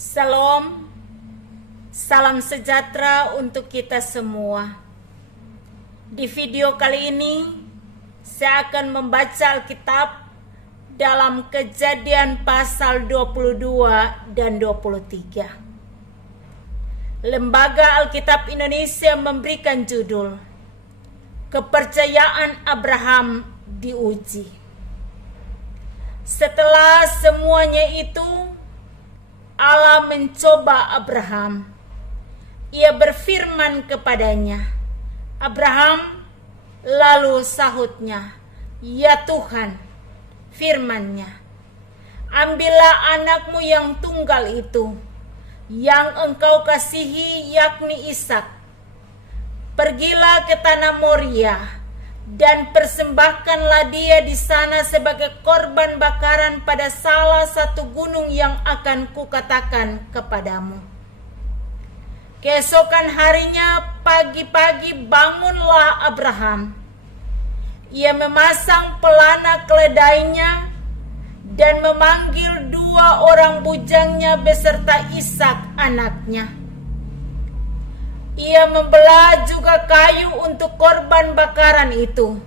Salam, salam sejahtera untuk kita semua. Di video kali ini, saya akan membaca Alkitab dalam Kejadian pasal 22 dan 23. Lembaga Alkitab Indonesia memberikan judul Kepercayaan Abraham diuji. Setelah semuanya itu, Allah mencoba Abraham. Ia berfirman kepadanya, "Abraham," lalu sahutnya, "Ya Tuhan," firman-Nya, "ambillah anakmu yang tunggal itu, yang engkau kasihi, yakni Ishak. Pergilah ke tanah Moria dan persembahkanlah dia di sana sebagai korban bakaran pada salah satu gunung yang akan kukatakan kepadamu." Keesokan harinya pagi-pagi bangunlah Abraham. Ia memasang pelana keledainya dan memanggil 2 orang bujangnya beserta Ishak anaknya. Ia membelah juga kayu untuk korban bakaran itu.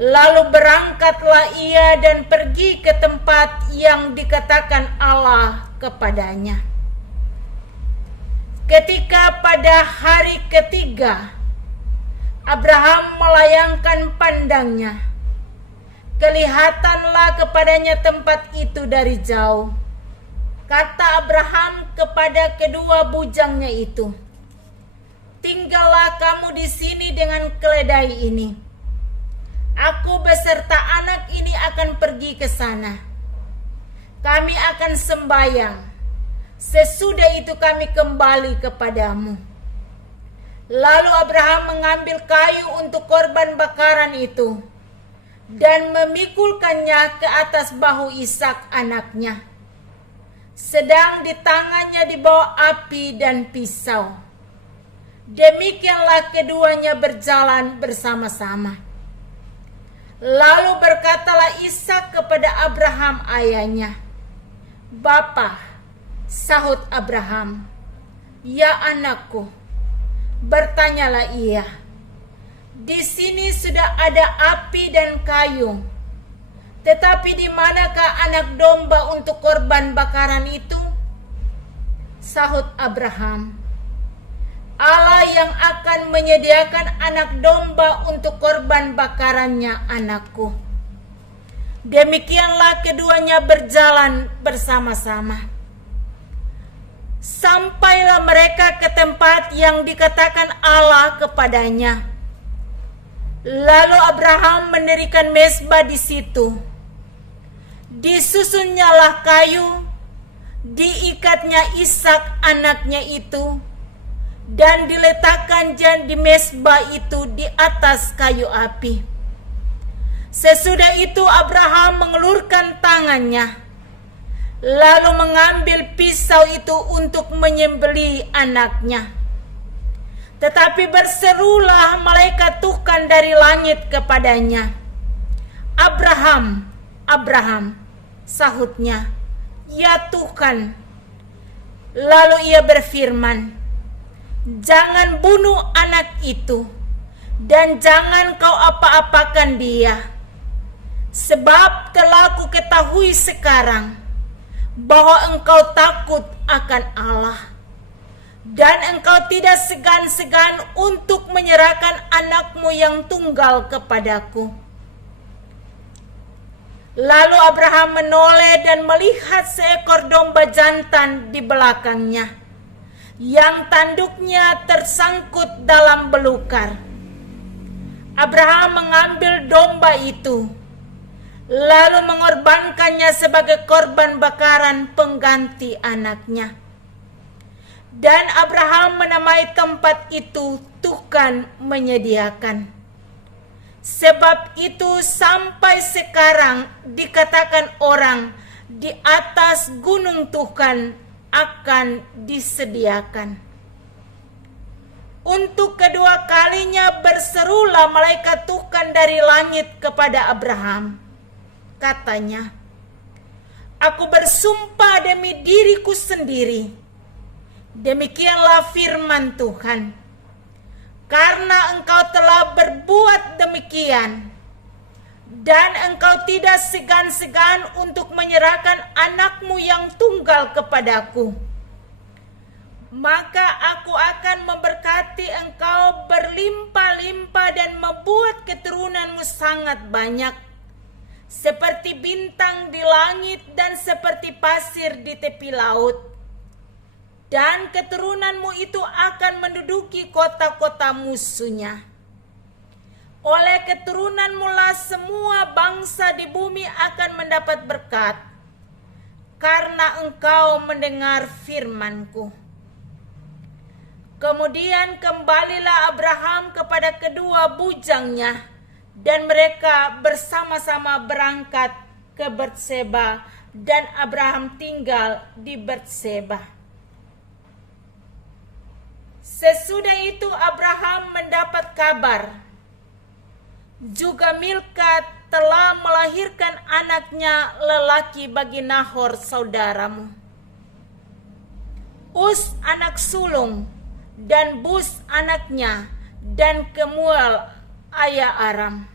Lalu berangkatlah ia dan pergi ke tempat yang dikatakan Allah kepadanya. Ketika pada hari ketiga, Abraham melayangkan pandangnya. Kelihatanlah kepadanya tempat itu dari jauh. Kata Abraham kepada kedua bujangnya itu, "Tinggallah kamu di sini dengan keledai ini. Aku beserta anak ini akan pergi ke sana. Kami akan sembahyang. Sesudah itu kami kembali kepadamu." Lalu Abraham mengambil kayu untuk korban bakaran itu dan memikulkannya ke atas bahu Ishak anaknya. Sedang di tangannya dibawa api dan pisau. Demikianlah keduanya berjalan bersama-sama. Lalu berkatalah Ishak kepada Abraham ayahnya, "Bapa," sahut Abraham. "Ya anakku." Bertanyalah ia, "Di sini sudah ada api dan kayu, tetapi di manakah anak domba untuk korban bakaran itu?" Sahut Abraham, "Allah yang akan menyediakan anak domba untuk korban bakarannya, anakku." Demikianlah keduanya berjalan bersama-sama. Sampailah mereka ke tempat yang dikatakan Allah kepadanya. Lalu Abraham mendirikan mezbah di situ. Disusunnyalah kayu, diikatnya Ishak anaknya itu, dan diletakkan di mezbah itu di atas kayu api. Sesudah itu Abraham mengelurkan tangannya, lalu mengambil pisau itu untuk menyembelih anaknya. Tetapi berserulah malaikat Tuhan dari langit kepadanya, "Abraham, Abraham," sahutnya, "Ya Tuhan." Lalu ia berfirman, "Jangan bunuh anak itu, dan jangan kau apa-apakan dia. Sebab telah ku ketahui sekarang bahwa engkau takut akan Allah, dan engkau tidak segan-segan untuk menyerahkan anakmu yang tunggal kepadaku." Lalu Abraham menoleh dan melihat seekor domba jantan di belakangnya, yang tanduknya tersangkut dalam belukar. Abraham mengambil domba itu, lalu mengorbankannya sebagai korban bakaran pengganti anaknya. Dan Abraham menamai tempat itu Tuhan menyediakan. Sebab itu sampai sekarang dikatakan orang, di atas gunung Tuhan akan disediakan. Untuk kedua kalinya berserulah malaikat Tuhan dari langit kepada Abraham. Katanya, Aku bersumpah demi diriku sendiri. Demikianlah firman Tuhan. Karena engkau telah berbuat demikian, dan engkau tidak segan-segan untuk menyerahkan anakmu yang tunggal kepadaku, maka aku akan memberkati engkau berlimpah-limpah dan membuat keturunanmu sangat banyak, seperti bintang di langit dan seperti pasir di tepi laut. Dan keturunanmu itu akan menduduki kota-kota musuhnya. Oleh keturunanmu lah semua bangsa di bumi akan mendapat berkat, karena engkau mendengar firman-Ku. Kemudian kembalilah Abraham kepada kedua bujangnya, dan mereka bersama-sama berangkat ke Berseba, dan Abraham tinggal di Berseba. Sesudah itu Abraham mendapat kabar, juga Milka telah melahirkan anaknya lelaki bagi Nahor saudaramu. Us anak sulung, dan Bus anaknya, dan Kemuel ayah Aram.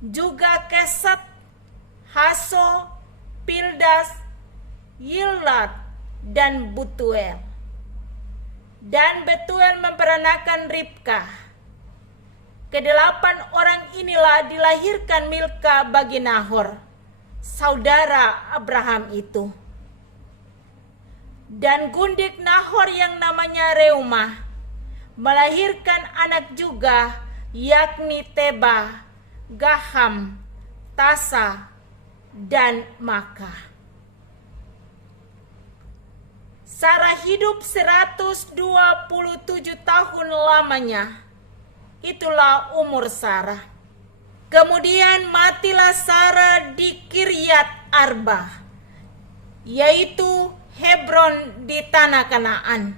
Juga Kesat, Haso, Pildas, Yilad, dan Betuel. Dan Betuel memperanakan Ribkah. Kedelapan orang inilah dilahirkan Milka bagi Nahor, saudara Abraham itu. Dan gundik Nahor yang namanya Reumah melahirkan anak juga, yakni Teba, Gaham, Tasa, dan Maka. Sarah hidup 127 tahun lamanya. Itulah umur Sarah. Kemudian matilah Sarah di Kiryat Arba, yaitu Hebron di tanah Kanaan.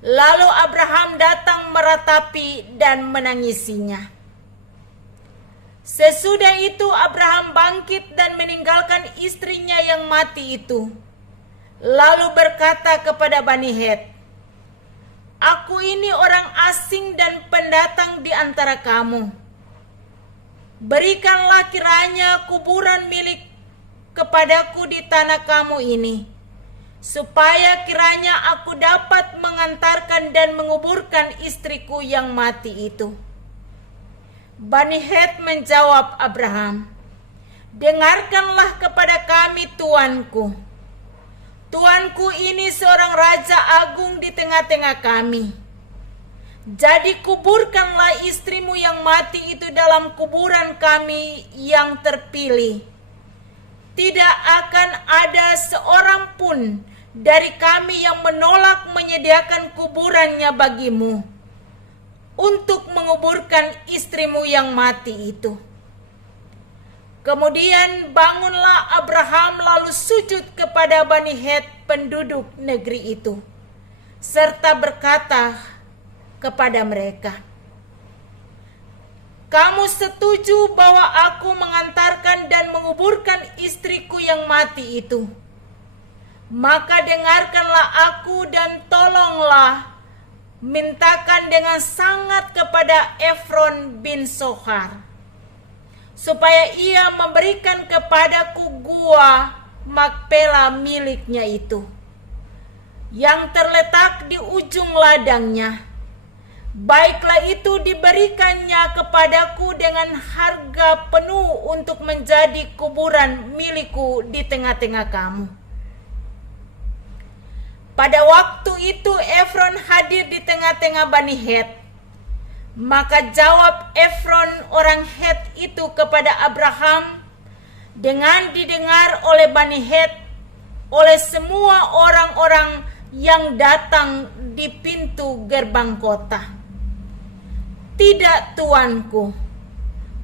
Lalu Abraham datang meratapi dan menangisinya. Sesudah itu Abraham bangkit dan meninggalkan istrinya yang mati itu. Lalu berkata kepada Bani Het, "Aku ini orang asing dan pendatang di antara kamu. Berikanlah kiranya kuburan milik kepadaku di tanah kamu ini, supaya kiranya aku dapat mengantarkan dan menguburkan istriku yang mati itu." Bani Het menjawab Abraham, "Dengarkanlah kepada kami, tuanku. Tuanku ini seorang raja agung di tengah-tengah kami. Jadi kuburkanlah istrimu yang mati itu dalam kuburan kami yang terpilih. Tidak akan ada seorang pun dari kami yang menolak menyediakan kuburannya bagimu untuk menguburkan istrimu yang mati itu." Kemudian bangunlah Abraham lalu sujud kepada Bani Het penduduk negeri itu, serta berkata kepada mereka, "Kamu setuju bahwa aku mengantarkan dan menguburkan istriku yang mati itu? Maka dengarkanlah aku dan tolonglah mintakan dengan sangat kepada Efron bin Sohar, supaya ia memberikan kepadaku gua Makpela miliknya itu, yang terletak di ujung ladangnya. Baiklah itu diberikannya kepadaku dengan harga penuh untuk menjadi kuburan milikku di tengah-tengah kamu." Pada waktu itu Efron hadir di tengah-tengah Bani Het. Maka jawab Efron orang Het itu kepada Abraham dengan didengar oleh Bani Het, oleh semua orang-orang yang datang di pintu gerbang kota. "Tidak, tuanku,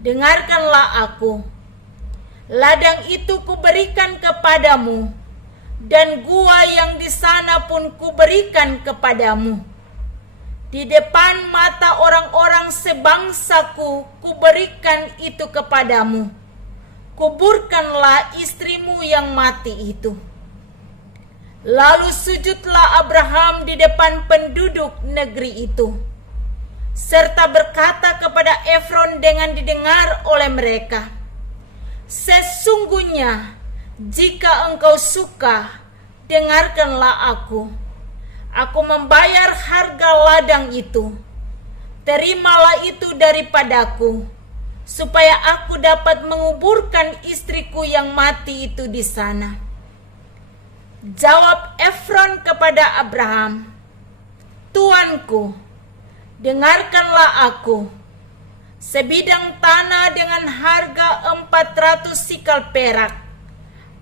dengarkanlah aku. Ladang itu kuberikan kepadamu, dan gua yang di sana pun kuberikan kepadamu. Di depan mata orang-orang sebangsaku kuberikan itu kepadamu. kuburkanlah istrimu yang mati itu. Lalu sujudlah Abraham di depan penduduk negeri itu, serta berkata kepada Efron dengan didengar oleh mereka, sesungguhnya jika engkau suka, dengarkanlah aku. Aku membayar harga ladang itu. Terimalah itu daripadaku, supaya aku dapat menguburkan istriku yang mati itu di sana. Jawab Efron kepada Abraham, Tuanku, dengarkanlah aku. Sebidang tanah dengan harga 400 sikal perak.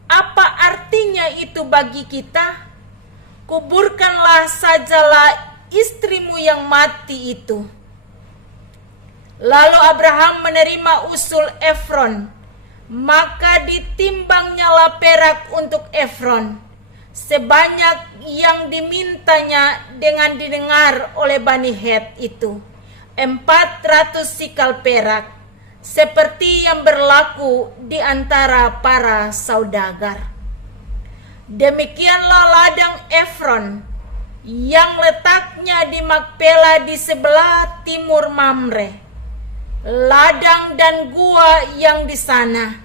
Apa artinya itu bagi kita? Kuburkanlah sajalah istrimu yang mati itu. Lalu Abraham menerima usul Efron, maka ditimbangnyalah perak untuk Efron, sebanyak yang dimintanya dengan didengar oleh Bani Het itu, 400 sikal perak, seperti yang berlaku di antara para saudagar. Demikianlah ladang Efron yang letaknya di Makpela di sebelah timur Mamre, ladang dan gua yang di sana,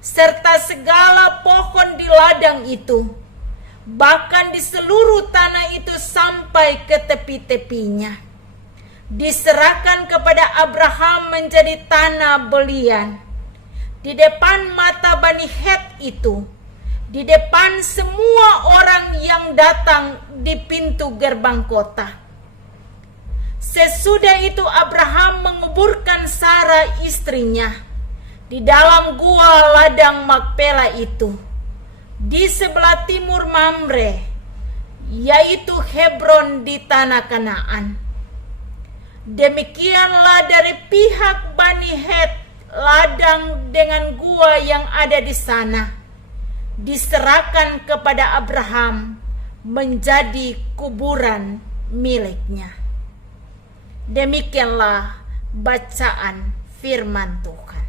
serta segala pohon di ladang itu, bahkan di seluruh tanah itu sampai ke tepi-tepinya, diserahkan kepada Abraham menjadi tanah belian di depan mata Bani Het itu, di depan semua orang yang datang di pintu gerbang kota. Sesudah itu Abraham menguburkan Sarah istrinya di dalam gua ladang Makpela itu, di sebelah timur Mamre, yaitu Hebron di tanah Kanaan. Demikianlah dari pihak Bani Het, ladang dengan gua yang ada di sana diserahkan kepada Abraham menjadi kuburan miliknya. Demikianlah bacaan firman Tuhan.